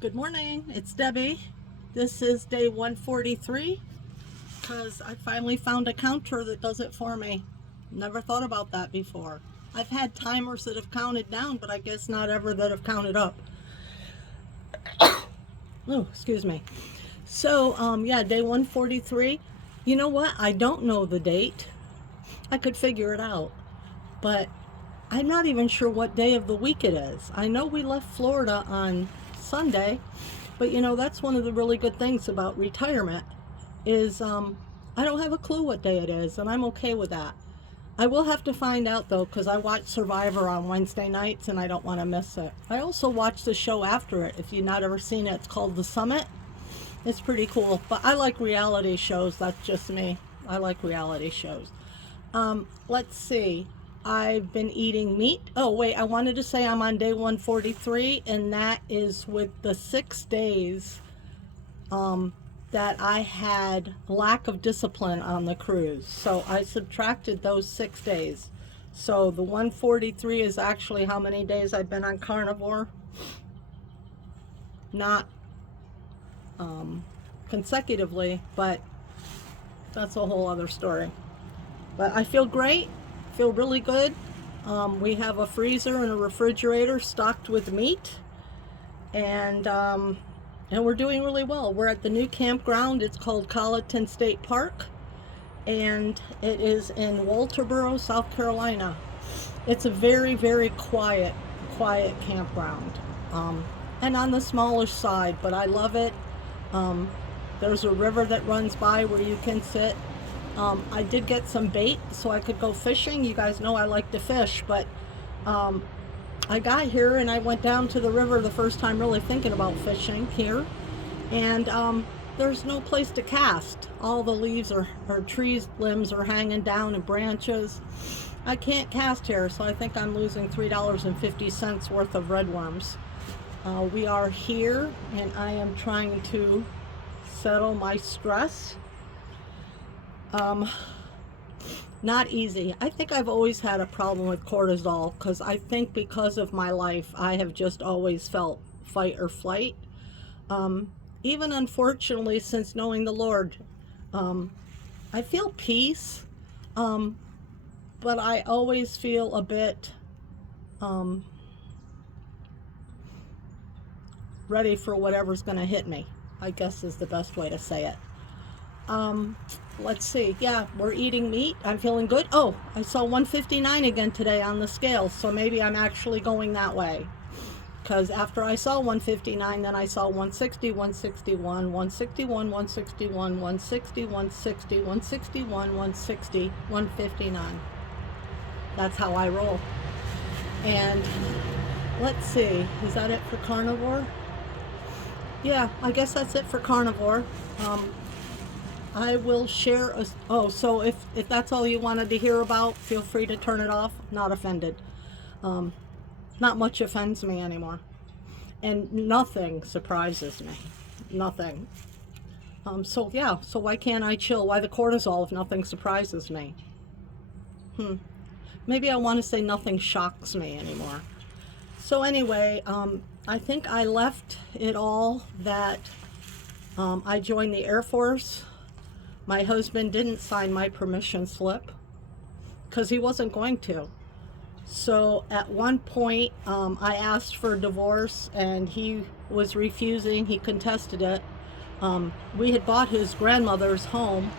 Good morning, it's Debbie. This is day 143 because I finally found a counter that does it for me. Never thought about that before. I've had timers that have counted down, but I guess not ever that have counted up. Oh, excuse me. So, day 143. You know what? I don't know the date. I could figure it out, but I'm not even sure what day of the week it is. I know we left Florida on Sunday, but that's one of the really good things about retirement is I don't have a clue what day it is, and I'm okay with that. I will have to find out though, because I watch Survivor on Wednesday nights and I don't want to miss it. I also watch the show after it. If you've not ever seen it, it's called The Summit. It's pretty cool, but I like reality shows. That's just me. I like reality shows. Let's see. I've been eating meat. Oh, wait, I wanted to say I'm on day 143, and that is with the 6 days that I had lack of discipline on the cruise. So I subtracted those 6 days. So the 143 is actually how many days I've been on carnivore, not consecutively, but that's a whole other story. But I feel great, feel really good. We have a freezer and a refrigerator stocked with meat, and we're doing really well. We're at the new campground. It's called Colleton State Park, and it is in Walterboro, South Carolina. It's a very, very quiet campground, and on the smaller side, but I love it. There's a river that runs by where you can sit. I did get some bait so I could go fishing. You guys know I like to fish, but I got here and I went down to the river the first time really thinking about fishing here, and there's no place to cast. All the leaves or trees limbs are hanging down and branches. I can't cast here, so I think I'm losing $3.50 worth of redworms. We are here and I am trying to settle my stress. Not easy. I think I've always had a problem with cortisol because I think because of my life, I have just always felt fight or flight. Even unfortunately, since knowing the Lord, I feel peace, but I always feel a bit ready for whatever's going to hit me, I guess is the best way to say it. Let's see. Yeah, we're eating meat. I'm feeling good. Oh, I saw 159 again today on the scale, so maybe I'm actually going that way. Because after I saw 159, then I saw 160, 161, 161, 161, 160, 160, 161, 160, 159. That's how I roll. And let's see. Is that it for carnivore? Yeah, I guess that's it for carnivore. I will share so if that's all you wanted to hear about, feel free to turn it off. Not offended. Not much offends me anymore. And nothing surprises me. Nothing. So why can't I chill? Why the cortisol if nothing surprises me? Maybe I want to say nothing shocks me anymore. So anyway, I think I left it all that I joined the Air Force. My husband didn't sign my permission slip because he wasn't going to. So at one point, I asked for a divorce and he was refusing. He contested it. We had bought his grandmother's home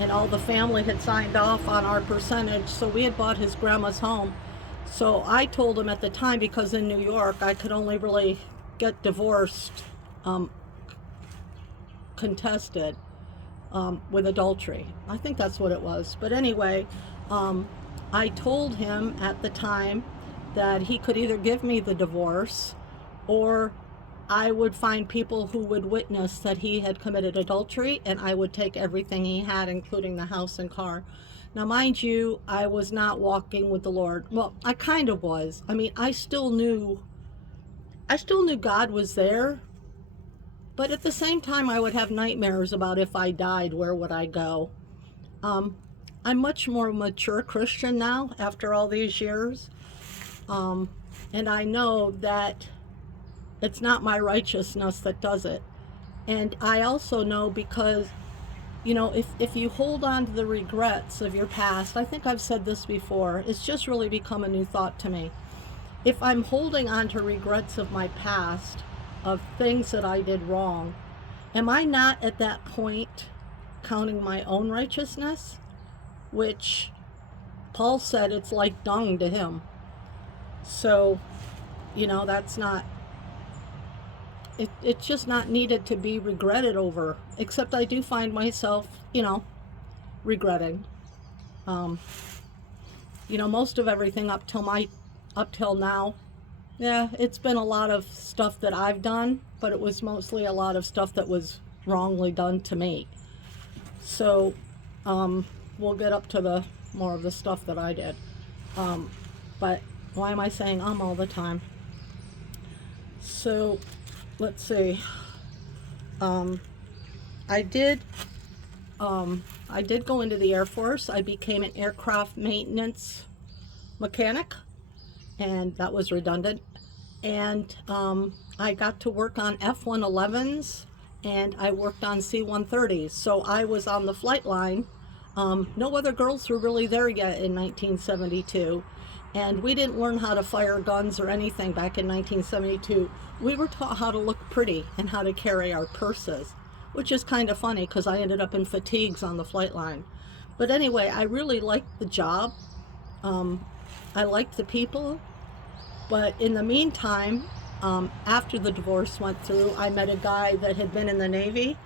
and all the family had signed off on our percentage. So we had bought his grandma's home. So I told him at the time, because in New York, I could only really get divorced contested. With adultery. I think that's what it was. But anyway, I told him at the time that he could either give me the divorce or I would find people who would witness that he had committed adultery and I would take everything he had, including the house and car. Now, mind you, I was not walking with the Lord. Well, I kind of was. I mean, I still knew God was there. But at the same time, I would have nightmares about if I died, where would I go? I'm much more mature Christian now after all these years. And I know that It's not my righteousness that does it. And I also know because, you know, if you hold on to the regrets of your past, I think I've said this before, it's just really become a new thought to me. If I'm holding on to regrets of my past, of things that I did wrong, am I not at that point counting my own righteousness? Which Paul said it's like dung to him. So, you know, that's not, it's just not needed to be regretted over, except I do find myself, you know, regretting. You know, most of everything up till now, yeah, it's been a lot of stuff that I've done, but it was mostly a lot of stuff that was wrongly done to me. So, we'll get up to the more of the stuff that I did. But why am I saying all the time? So, let's see. I did go into the Air Force. I became an aircraft maintenance mechanic, and that was redundant. And I got to work on F-111s, and I worked on C-130s. So I was on the flight line. No other girls were really there yet in 1972. And we didn't learn how to fire guns or anything back in 1972. We were taught how to look pretty and how to carry our purses, which is kind of funny because I ended up in fatigues on the flight line. But anyway, I really liked the job. I liked the people. But in the meantime, after the divorce went through, I met a guy that had been in the Navy.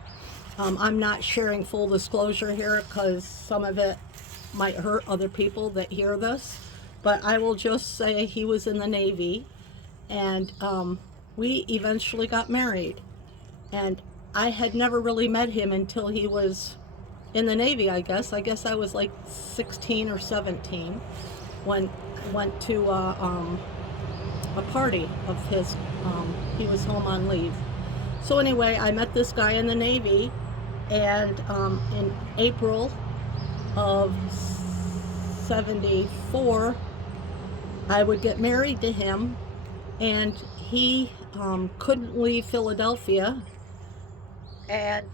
I'm not sharing full disclosure here because some of it might hurt other people that hear this. But I will just say he was in the Navy, and we eventually got married. And I had never really met him until he was in the Navy, I guess. I guess I was like 16 or 17 when I went to a party of his. He was home on leave. So anyway, I met this guy in the Navy, and in April of 74, I would get married to him, and he couldn't leave Philadelphia, and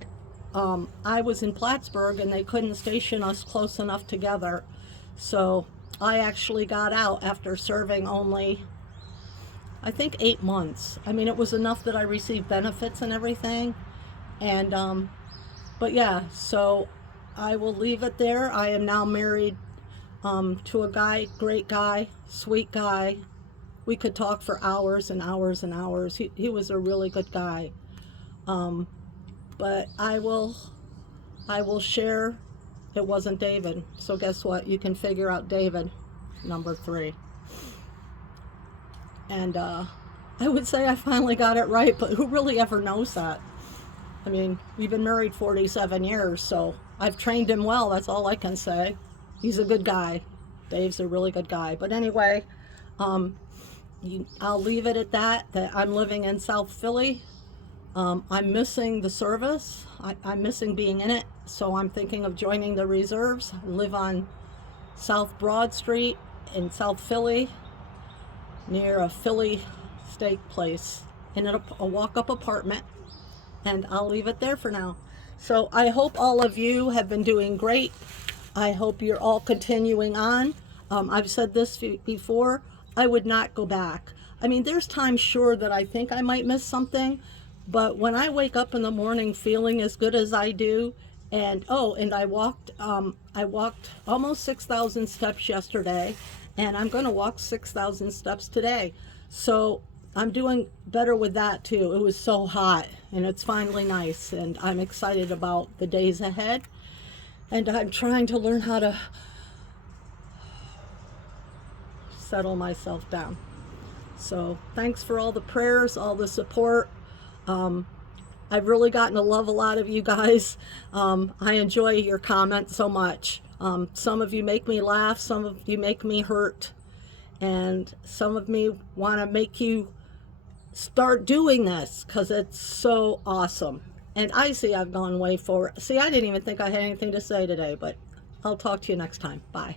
I was in Plattsburgh, and they couldn't station us close enough together. So I actually got out after serving only, I think, 8 months. I mean, it was enough that I received benefits and everything. And but yeah, so I will leave it there. I am now married to a guy, great guy, sweet guy. We could talk for hours and hours and hours. He was a really good guy. But I will share, it wasn't David. So guess what? You can figure out David, number 3. And I would say I finally got it right, but who really ever knows that? I mean, we've been married 47 years, so I've trained him well. That's all I can say. He's a good guy. Dave's a really good guy. But anyway, I'll leave it at that I'm living in South Philly. I'm missing the service. I'm missing being in it. So I'm thinking of joining the reserves. I live on South Broad Street in South Philly, near a Philly steak place, in a walk-up apartment. And I'll leave it there for now. So I hope all of you have been doing great. I hope you're all continuing on. I've said this before, I would not go back. I mean, there's times, sure, that I think I might miss something, but when I wake up in the morning feeling as good as I do, and I walked almost 6,000 steps yesterday, and I'm going to walk 6,000 steps today. So I'm doing better with that too. It was so hot, and it's finally nice, and I'm excited about the days ahead. And I'm trying to learn how to settle myself down. So thanks for all the prayers, all the support. I've really gotten to love a lot of you guys. I enjoy your comments so much. Some of you make me laugh, some of you make me hurt, and some of me want to make you start doing this because it's so awesome. And I see I've gone way forward. See, I didn't even think I had anything to say today, but I'll talk to you next time. Bye.